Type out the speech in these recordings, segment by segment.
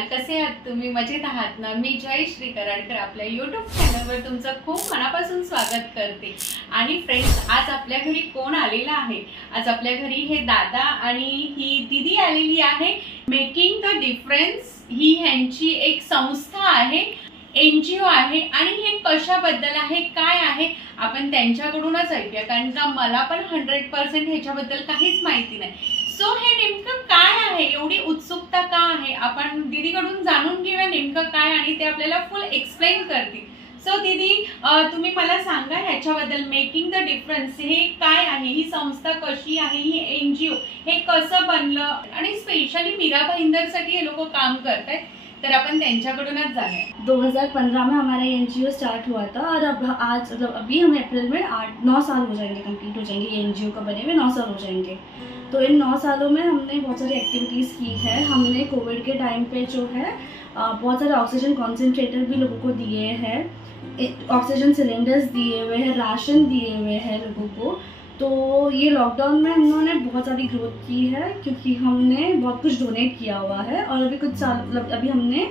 नमस्कार, कसे आहात तुम्ही? मजेत आहात ना? मी जयश्री कराडकर आपल्या YouTube चॅनलवर तुमचं खूप मनापासून स्वागत करते। आणि फ्रेंड्स, आज आपल्या घरी कोण आलेला आहे? आज आपल्या घरी हे दादा आणि ही दीदी आलेली आहे। मेकिंग द डिफरन्स ही ह्यांची एक संस्था आहे, NGO आहे। आणि हे कशाबद्दल आहे, काय आहे, आपण त्यांच्याकडूनच ऐकूया, कारण का मला पण 100% ह्याच्याबद्दल काहीच माहिती नाही। सो हे नेमकं काय आहे, एवढी उत्सुकता का आहे, आपण दीदीकडून जाणून घेऊया नेमकं काय, आणि ते आपल्याला फुल एक्सप्लेन करतील। सो दीदी, तुम्ही मला सांगा ह्याच्याबद्दल, मेकिंग द डिफरन्स हे काय आहे, ही संस्था कशी आहे, ही NGO हे कसं बनलं, आणि स्पेशली मीरा भाईंदरसाठी हे लोक काम करतायत, तर अपन त्यांच्याकडूनच जाऊया। 2015 में हमारा NGO स्टार्ट हुआ था और अब आज अभी हम अप्रैल में 8-9 साल हो जाएंगे, कंप्लीट हो जाएंगे। ये NGO का बने हुए 9 साल हो जाएंगे। तो इन 9 सालों में हमने बहुत सारी एक्टिविटीज़ की है। हमने कोविड के टाइम पे जो है बहुत सारे ऑक्सीजन कॉन्सेंट्रेटर भी लोगों को दिए हैं, ऑक्सीजन सिलेंडर्स दिए हुए हैं, राशन दिए हुए हैं लोगों को। तो ये लॉकडाउन में हमने बहुत सारी ग्रोथ की है, क्योंकि हमने बहुत कुछ डोनेट किया हुआ है। और अभी कुछ साल, मतलब अभी हमने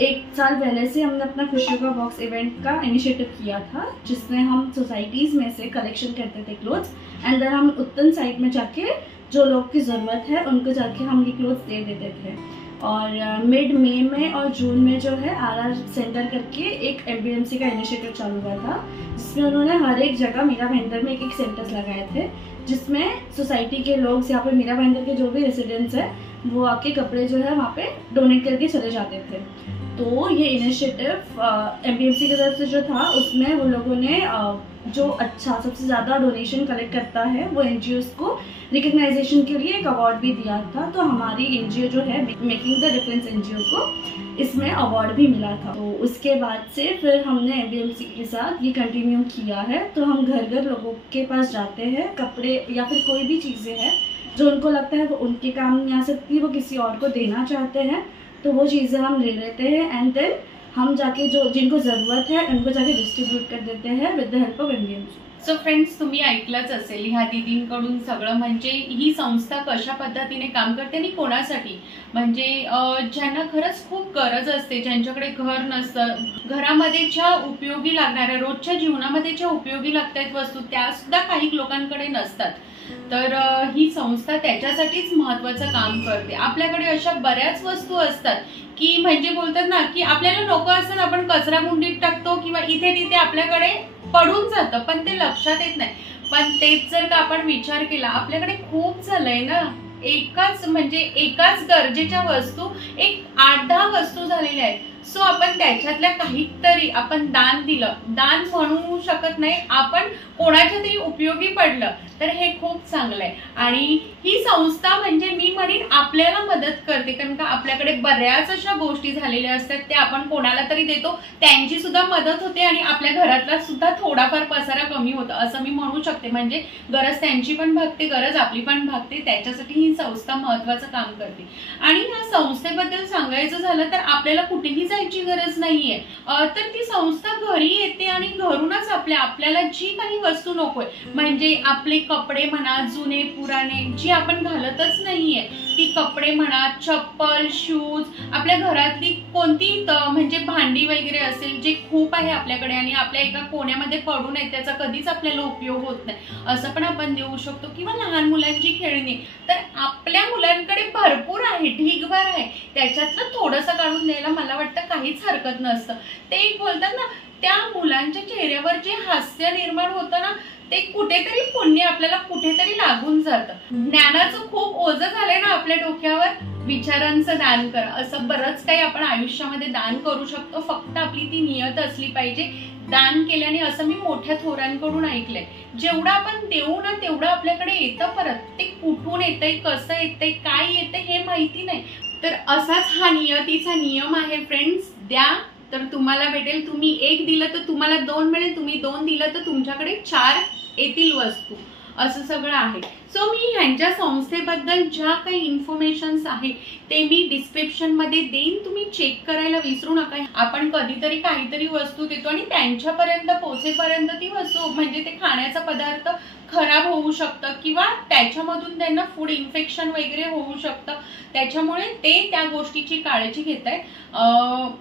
1 साल पहले से हमने अपना खुशियों का बॉक्स इवेंट का इनिशिएटिव किया था, जिसमें हम सोसाइटीज़ में से कलेक्शन करते थे क्लोथ्स, एंड देन हम उत्तन साइड में जाके जो लोग की ज़रूरत है उनको जाके हम ये क्लोथ्स दे देते थे। और मिड मई में और जून में जो है RR सेंटर करके एक MBMC का इनिशिएटिव चालू हुआ था, जिसमें उन्होंने हर एक जगह मीरा भाईंदर में एक सेंटर्स लगाए थे, जिसमें सोसाइटी के लोग, यहाँ पर मीरा भाईंदर के जो भी रेसिडेंट्स हैं, वो आके कपड़े जो है वहाँ पे डोनेट करके चले जाते थे। तो ये इनिशिएटिव MBMC की तरफ से जो था, उसमें वो लोगों ने जो अच्छा सबसे ज़्यादा डोनेशन कलेक्ट करता है वो NGOs को रिकग्नाइजेशन के लिए एक अवार्ड भी दिया था। तो हमारी NGO जो है मेकिंग द डिफरेंस NGO को इसमें अवार्ड भी मिला था। तो उसके बाद से फिर हमने MBMC के साथ ये कंटिन्यू किया है। तो हम घर घर लोगों के पास जाते हैं, कपड़े या फिर कोई भी चीज़ें हैं जो उनको लगता है वो उनके काम नहीं आ सकती, वो किसी और को देना चाहते हैं, तो वो चीज़ें हम ले लेते हैं, एंड देन हम जाके जो जिनको ज़रूरत है उनको जाके डिस्ट्रीब्यूट कर देते हैं विद the help of MBMC। So friends, तुम्ही ऐकलंच असेल ह्या दीदींकडून सगळं, म्हणजे ही संस्था कशा पद्धतीने काम करते आणि कोणासाठी, म्हणजे ज्यांना खरंच खूप गरज असते, ज्यांच्याकडे घर नसतं, घरामध्ये ज्या उपयोगी लागणाऱ्या, रोजच्या जीवनामध्ये ज्या उपयोगी लागतात वस्तू, त्या सुद्धा काही लोकांकडे नसतात, तर ही संस्था त्याच्यासाठीच महत्त्वाचं काम करते। आपल्याकडे अशा बऱ्याच वस्तू असतात की म्हणजे बोलतात ना की आपल्याला नको असतात, आपण कचरा कुंडीत टाकतो किंवा इथे तिथे आपल्याकडे पडून जातं, पण ते लक्षात येत नाही। पण तेच जर का आपण विचार केला, आपल्याकडे खूप झालंय ना, एकाच गरजेच्या वस्तू एक 8-10 वस्तू झालेल्या आहेत। सो आपण त्याच्यातल्या काहीतरी आपण दान दिलं, दान म्हणू शकत नाही, आपण कोणाच्या तरी उपयोगी पडलं, तर हे खूप चांगलं आहे। आणि ही संस्था म्हणजे मी म्हणेन आपल्याला मदत करते, कारण का आपल्याकडे बऱ्याच अशा गोष्टी झालेल्या असतात, त्या आपण कोणाला तरी देतो, त्यांची सुद्धा मदत होते आणि आपल्या घरातला सुद्धा थोडाफार पसारा कमी होतो, असं मी म्हणू शकते। म्हणजे गरज त्यांची पण भागते, गरज आपली पण भागते, त्याच्यासाठी ही संस्था महत्त्वाचं काम करते। आणि या संस्थेबद्दल सांगायचं झालं तर आपल्याला कुठेही जायची गरज नाहीये, तर ती संस्था घरी येते आणि घरूनच आपल्याला जी काही वस्तू नकोय, म्हणजे आपले कपडे म्हणा, जुने पुराणे जी आपण घालतच नाहीये, ती कपडे म्हणा, चप्पल, शूज, आपल्या घरातली कोणती म्हणजे भांडी वगैरे असेल, जे खूप आहे आपल्याकडे आणि आपल्या एका कोण्यामध्ये पडून आहे, त्याचा कधीच आपल्याला उपयोग होत नाही, असं पण आपण देऊ शकतो। किंवा लहान मुलांची खेळणी, तर आपल्या मुलांकडे भरपूर आहे, ढीगभर आहे, त्याच्यातलं थोडंसं काढून द्यायला मला वाटतं काहीच हरकत नसतं। ते एक बोलतात ना, त्या मुलांच्या चेहऱ्यावर जे हास्य निर्माण होतं ना, ते कुठेतरी पुण्य आपल्याला कुठेतरी लागून जातं। ज्ञानाचं खूप ओझं झालंय ना आपल्या डोक्यावर, विचारांचं दान करा, असं बरंच काही आपण आयुष्यामध्ये दान करू शकतो, फक्त आपली ती नियत असली पाहिजे। दान केल्याने, असं मी मोठ्या थोरांकडून ऐकलंय, जेवढं आपण देऊ ना तेवढं आपल्याकडे येतं परत, ते कुठून येतंय, कसं येतंय, काय येतंय हे माहिती नाही। तर असाच हा नियतीचा नियम आहे फ्रेंड्स, द्या तर तुम्हाला भेटेल, तुम्ही 1 दिलं तर तुम्हाला 2 मिळेल, तुम्ही 2 दिलं तर तुमच्याकडे 4 येतील वस्तू, असं सगळं आहे। सो मी ह्यांच्या संस्थेबद्दल ज्या काही इन्फॉर्मेशन्स आहे ते मी डिस्क्रिप्शन मध्ये देईन, तुम्ही चेक करायला विसरू नका. आपण कधीतरी काहीतरी वस्तू देतो आणि त्यांच्यापर्यंत पोहोचेपर्यंत ती वस्तू म्हणजे ते खाण्याचा पदार्थ खराब होऊ शकतं किंवा त्याच्यामधून त्यांना फूड इन्फेक्शन वगैरे होऊ शकतं. त्याच्यामुळे ते त्या गोष्टीची काळजी घेत आहेत.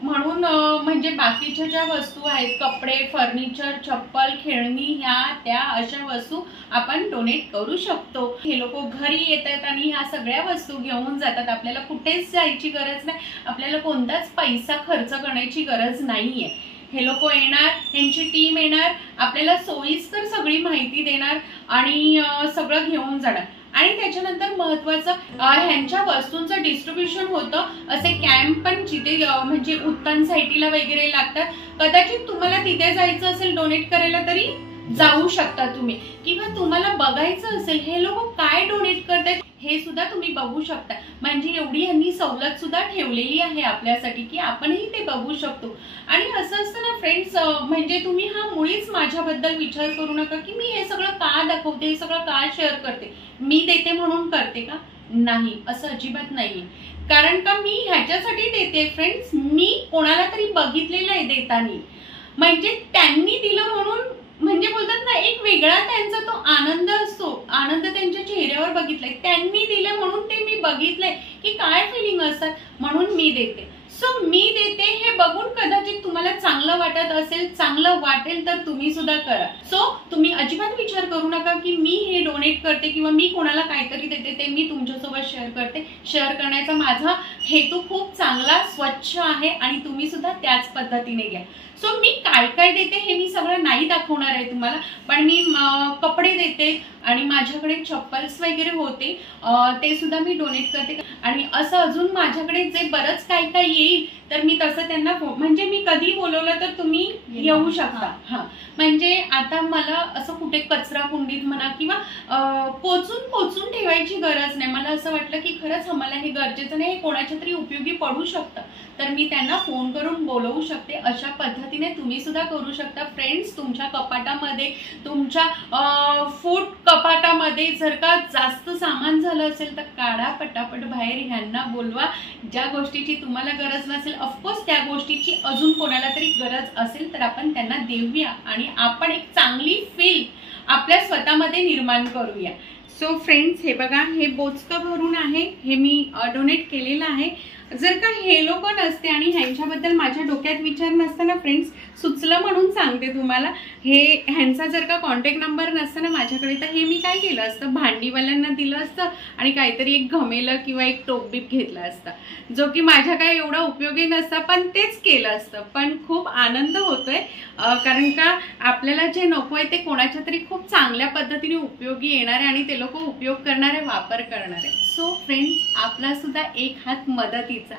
म्हणून म्हणजे बाकीच्या ज्या वस्तू आहेत, कपडे, फर्निचर, चप्पल, खेळणी, ह्या त्या अशा वस्तू आपण डोनेट करू शकतो. हे लोक घरी येतात आणि ह्या सगळ्या वस्तू घेऊन जातात. आपल्याला कुठेच जायची गरज नाही, आपल्याला कोणताच पैसा खर्च करण्याची गरज नाहीये. हे लोक येणार, त्यांची टीम येणार, आपल्याला सोयीस्कर सगळी माहिती देणार आणि सगळं घेऊन जाणार. आणि त्याच्यानंतर महत्वाचं, ह्यांच्या वस्तूंचं डिस्ट्रीब्युशन होतं. असे कॅम्प पण जिथे म्हणजे उत्तम साईटीला वगैरे लागतात. कदाचित तुम्हाला तिथे जायचं असेल डोनेट करायला तरी जाऊ शकता तुम्ही, किंवा तुम्हाला बघायचं असेल हे लोक काय डोनेट करतात हे सुद्धा तुम्ही बघू शकता. म्हणजे एवढी ह्यांनी सवलत सुद्धा ठेवलेली आहे आपल्यासाठी की आपणही ते बघू शकतो. आणि असं असतं ना फ्रेंड्स, म्हणजे तुम्ही हा मुळीच माझ्याबद्दल विचार करू नका की मी हे सगळं का दाखवते, हे सगळं का शेअर करते, मी देते म्हणून करते का? नाही, असं अजिबात नाहीये. कारण का मी ह्याच्यासाठी देते फ्रेंड्स, मी कोणाला तरी बघितलेलं आहे देताना, म्हणजे त्यांनी दिलं म्हणून, म्हणजे बोलतात ना एक वेगळा त्यांचा तो आनंद असतो, आनंद त्यांच्या चेहऱ्यावर बघितलाय. त्यांनी दिलं म्हणून ते मी बघितलंय की काय फिलिंग असतात, म्हणून मी देते. सो मी देते हे बघून कदाचित तुम्हाला चांगलं वाटत असेल, चांगलं वाटेल तर तुम्ही सुद्धा करा. सो तुम्ही अजिबात विचार करू नका की मी हे डोनेट करते किंवा मी कोणाला काहीतरी देते ते मी तुमच्यासोबत शेअर करते. शेअर करण्याचा माझा हेतू खूप चांगला, स्वच्छ आहे आणि तुम्ही सुद्धा त्याच पद्धतीने घ्या. सो मी काय काय देते हे मी सगळं नाही दाखवणार आहे तुम्हाला, पण मी कपडे देते आणि माझ्याकडे चप्पल्स वगैरे होते ते सुद्धा मी डोनेट करते. आणि असं अजून माझ्याकडे जे बरंच काय काय येईल तर मी तसं त्यांना, म्हणजे मी कधी बोलवलं तर तुम्ही येऊ शकता. हा, म्हणजे आता मला असं कुठे कचरा कुंडीत म्हणा किंवा पोचून ठेवायची गरज नाही. मला असं वाटलं की खरंच आम्हाला हे गरजेचं नाही, हे कोणाच्या तरी उपयोगी पडू शकतं, तर मी त्यांना फोन करून बोलवू शकते. अशा पद्धतीने तुम्ही सुद्धा करू शकता. फ्रेंड्स, तुमच्या कपाटामध्ये, तुमच्या फूड कपाटामध्ये जर का जास्त सामान झालं असेल तर काढा पटापट बाहेर, ह्यांना बोलवा. ज्या गोष्टीची तुम्हाला गरज नसेल, ऑफकोर्स त्या गोष्टीची अजून कोणाला तरी गरज असेल तर आपण त्यांना देऊया आणि आपण एक चांगली फील आपल्या स्वतःमध्ये निर्माण करूया. सो फ्रेंड्स, हे बघा, हे बोचकं भरून आहे, हे मी डोनेट केलेलं आहे. जर का हे लोक नसते आणि ह्यांच्याबद्दल माझ्या डोक्यात विचार नसताना फ्रेंड्स, सुचलं म्हणून सांगते तुम्हाला, हे ह्यांचा जर का कॉन्टॅक्ट नंबर नसता ना माझ्याकडे तर हे मी काय केलं असतं, भांडीवाल्यांना दिलं असतं आणि काहीतरी एक घमेलं किंवा एक टोपबीप घेतला असता, जो की माझ्या काय एवढा उपयोगी नसता, पण तेच केलं असतं. पण खूप आनंद होतोय, कारण का आपल्याला जे नको आहे ते कोणाच्या तरी खूप चांगल्या पद्धतीने उपयोगी येणार आहे आणि ते लोक उपयोग करणारे, वापर करणारे. सो फ्रेंड्स, आपला सुद्धा एक हात मदतीचा,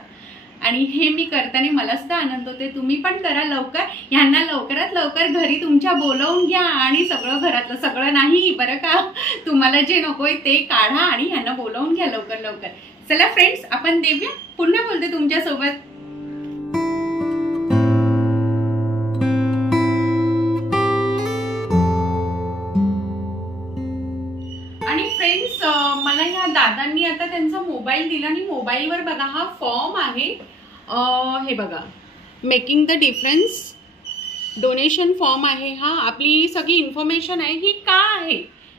आणि हे मी करताना मला सुद्धा आनंद होते. तुम्ही पण करा लवकर, ह्यांना लवकरात लवकर घरी तुमच्या बोलवून घ्या आणि सगळं, घरातलं सगळं नाही बरं का, तुम्हाला जे नकोय ते काढा आणि ह्यांना बोलवून घ्या लवकर लवकर. चला फ्रेंड्स, आपण देऊया. पुन्हा बोलते तुमच्यासोबत. आणि फ्रेंड्स, मला ह्या दादांनी आता त्यांचा मोबाईल दिला आणि मोबाईलवर बघा हा फॉर्म आहे, हे बघा, making the difference donation form आहे. हा आपली सगळी इन्फॉर्मेशन आहे. ही का आहे,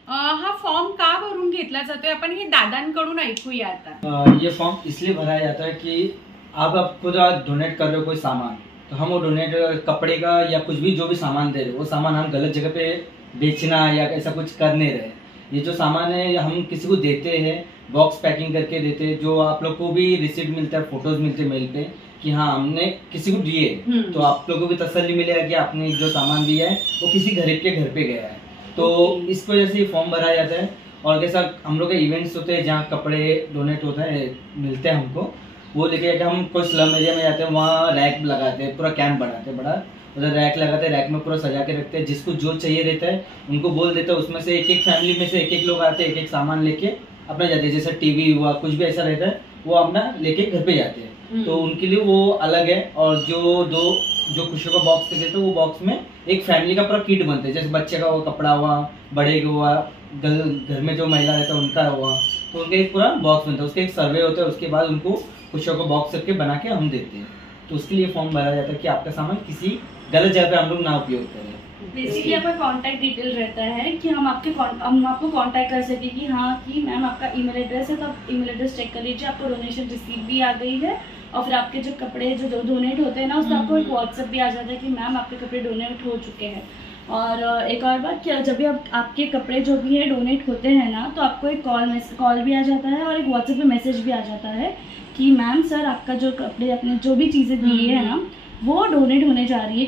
हा फॉर्म का भरून घेतला जातोय, आपण हे दादांकडून ऐकूया आता. ये फॉर्म इसलिए भरा जाता है कि आप खुद डोनेट कर रहे हो कोई सामान, तो हम वो डोनेट कपड़े का या कुछ भी जो भी सामान दे रहे हो वो सामान हम गलत जगह पे बेचना या ऐसा कुछ कर नहीं रहे. ये जो सामान है हम किसी को देते हैं, बॉक्स पैकिंग करके देते हैं, जो आप लोग को भी रिसीप्ट मिलता है, फोटोज मिलते हैं मेल पे कि हाँ हमने किसी को दिए, तो आप लोगों को भी तसल्ली मिलेगा कि आपने जो सामान दिया है वो किसी गरीब के घर पे गया है. तो इस वजह से फॉर्म भरा जाता है. और जैसा हम लोग के इवेंट्स होते हैं जहाँ कपड़े डोनेट होता है, मिलते हैं हमको, वो लेके जाके हम कोई स्लम एरिया में जाते हैं, वहाँ रैक लगाते हैं, पूरा कैंप बनाते हैं बड़ा, उधर रैक लगाते हैं, रैक में पूरा सजा के रखते हैं. जिसको जो चाहिए रहता है उनको बोल देते हैं, उसमें से एक एक फैमिली में से एक एक लोग आते हैं, एक एक सामान लेके अपना जाते हैं. जैसे टीवी हुआ, कुछ भी ऐसा रहता है वो अपना लेके घर पे जाते हैं. तो उनके लिए वो अलग है. और जो दो जो खुशियों का बॉक्स देते हैं वो बॉक्स में एक फैमिली का पूरा किट बनता है, जैसे बच्चे का वो कपड़ा हुआ, बड़े का हुआ, घर में जो महिला रहता है उनका हुआ, तो उनका एक पूरा बॉक्स बनता है। उसके एक सर्वे होता है, उसके बाद उनको खुशियों का बॉक्स करके बना के हम देते हैं। तो उसके लिए फॉर्म भरा जाता है कि आपका सामान किसी गलत जगह पे हम लोग ना उपयोग करें। बेसिकली आपका कांटेक्ट डिटेल रहता है कि हम आपको कांटेक्ट कर सके कि हाँ कि मैम आपका ईमेल एड्रेस है, तो आप ईमेल एड्रेस चेक कर लीजिए, आपको डोनेशन रिसीव भी आ गई है, और फिर आपके जो कपड़े जो डोनेट होते हैं ना, उसमें आपको एक व्हाट्सएप भी आ जाता है कि मैम आपके कपड़े डोनेट हो चुके हैं। और एक और बात, क्या जब भी आपके कपड़े जो भी है डोनेट होते हैं ना, तो आपको एक कॉल भी आ जाता है और एक व्हाट्सएप पे मैसेज भी आ जाता है कि मैम सर आपका जो कपड़े, अपने जो भी चीज़ें दिए हैं ना, वो डोनेट होने जा रही है,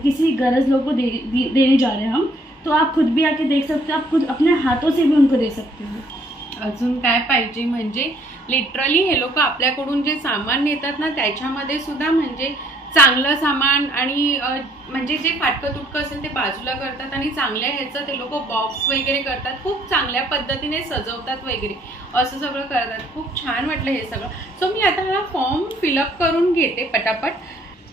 किसी गरज लोग को देने जा रहे हैं हम। तो आप खुद भी आके देख सकते हो, आप खुद अपने हाथों से भी उनको दे सकते हो। अजून काय पाहिजे म्हणजे लिटरली हे लोक आपल्याकडून जे सामान नेतात ना, त्याच्यामध्ये सुद्धा म्हणजे चांगलं सामान आणि म्हणजे जे फाटकं तुटकं असेल ते बाजूला करतात आणि चांगल्या ह्याचं ते लोक बॉक्स वगैरे करतात, खूप चांगल्या पद्धतीने सजवतात वगैरे, असं सगळं करतात। खूप छान वाटलं हे सगळं। सो मी आता हा फॉर्म फिलअप करून घेते पटापट।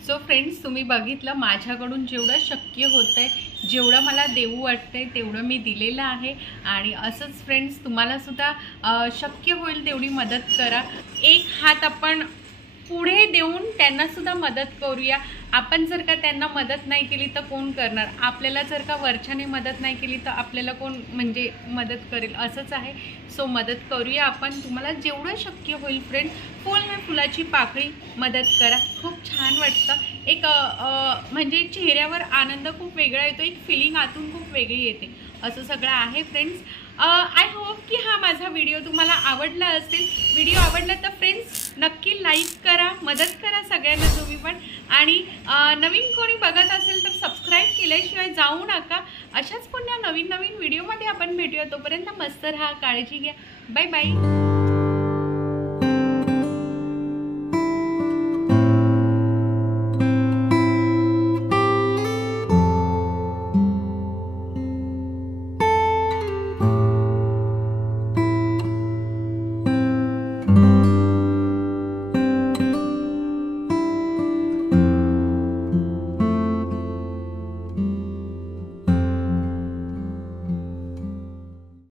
सो फ्रेंड्स, तुम्ही बघितलं माझ्याकडून जेवढं शक्य होतंय, जेवढं मला देऊ वाटतंय तेवढं मी दिलेलं आहे। आणि असंच फ्रेंड्स तुम्हाला सुद्धा शक्य होईल तेवढी मदत करा। एक हात आपण पुढे देऊन त्यांना सुद्धा मदत करूया। आपण जर का त्यांना मदत नाही केली तर कोण करणार? आपल्याला जर का वरच्याने मदत नाही केली तर आपल्याला कोण म्हणजे मदत करेल? असंच आहे। सो मदत करूया आपण, तुम्हाला जेवढं शक्य होईल फ्रेंड। फुल में फुलाची पाकळी मदत करा, खूप छान वाटतं। एक म्हणजे चेहऱ्यावर आनंद खूप वेगळा येतो, एक फिलिंग आतून खूप वेगळी येते, असं सगळं आहे फ्रेंड्स। आय होप की हा माझा व्हिडिओ तुम्हाला आवडला असेल। व्हिडिओ आवडला तर फ्रेंड्स नक्की लाईक करा, मदत करा सगळ्यांना तुम्ही पण। आणि नवीन कोणी बघत असेल तर सबस्क्राईब केल्याशिवाय जाऊ नका। अशाच पुन्हा नवीन व्हिडिओमध्ये आपण भेटूया, तोपर्यंत मस्त राहा, काळजी घ्या, बाय बाय।